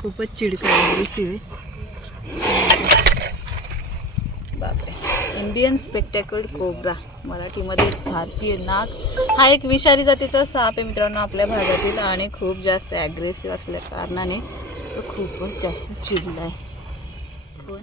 खूपच चिडका आहे बापरे. इंडियन स्पेक्टॅकल्ड कोब्रा मराठीमध्ये भारतीय नाग. हा एक विषारी जातीचा साप आहे मित्रांनो आपल्या भागातील आणि खूप जास्त ॲग्रेसिव्ह असल्या कारणाने तो खूपच जास्त चिडला आहे. फोन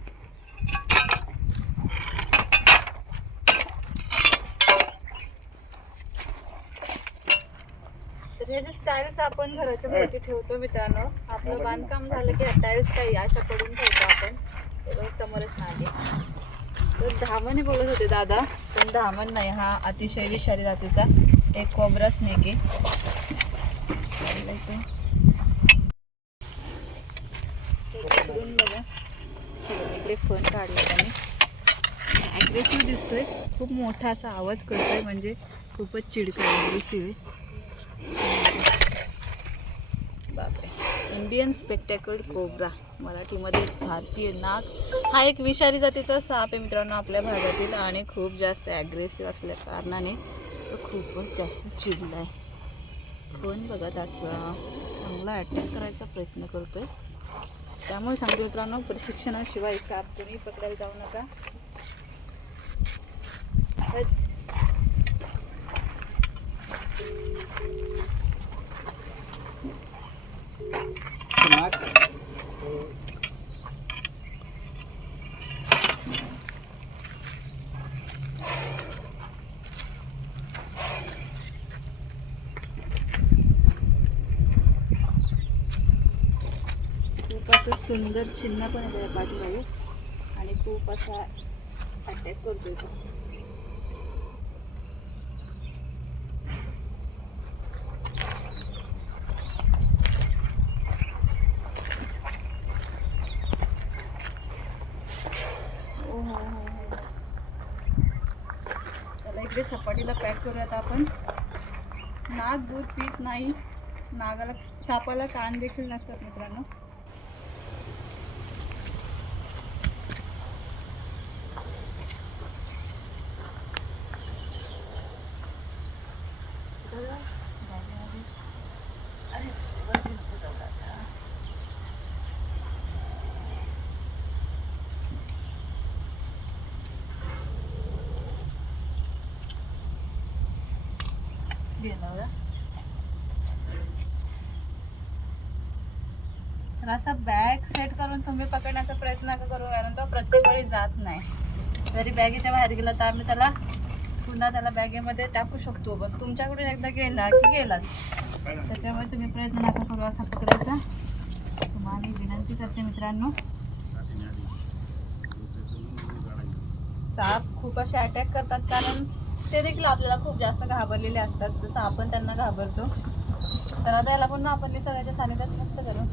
तर हे जे टाईल्स आपण घराच्या भोवती ठेवतो मित्रांनो आपलं बांधकाम झालं की टाईल्स काही अशा पडून ठेवतो आपण. समोरच नाही तर धामणे बोलत होते दादा पण धामण नाही हा अतिशय विषारी जातीचा एक कोबरा स्नेक आहे. बघा. इकडे फोन काढला त्याने. ॲग्रेसिव्ह दिसतोय. खूप मोठा असा आवाज करतोय म्हणजे खूपच चिडका आहे. बापरे. इंडियन स्पेक्टॅकल्ड कोबरा मराठीमध्ये भारतीय नाग हा एक विषारी जातीचा साप आहे मित्रांनो आपल्या भागातील आणि खूप जास्त ॲग्रेसिव्ह असल्या कारणाने तो खूपच जास्त चिडला आहे. कोण बघा त्याचा चांगला अटॅक करायचा प्रयत्न करतोय. त्यामुळे सांगतो मित्रांनो प्रशिक्षणाशिवाय साप तुम्ही पकडायला जाऊ नका खूप असं सुंदर चिन्ह पण आहे त्याच्या पाठीमागे. आणि खूप असा अटॅक करतोय तो. ओ हो, हो, हो. हो. त्याला इकडे सपाटीला पॅक करूयात आपण. नाग दूध पीत नाही. नागाला सापाला कान देखील नसतात मित्रांनो. तर असा बॅग सेट करून तुम्ही पकडण्याचा प्रयत्न करू कारण तो प्रत्येक वेळी जात नाही. जरी बॅगेच्या बाहेर गेला तर आम्ही त्याला पुन्हा त्याला बॅगेमध्ये टाकू शकतो. पण तुमच्याकडून एकदा गेला की गेलाच. त्याच्यामुळे तुम्ही प्रयत्न नका करू असा पकडायचा तुम्हाला विनंती करते मित्रांनो. साप खूप असे अटॅक करतात कारण ते देखील आपल्याला खूप जास्त घाबरलेले असतात. जसं आपण त्यांना घाबरतो. तर आता याला पुन्हा आपण निसर्गाच्या सानिध्यात मुक्त करू.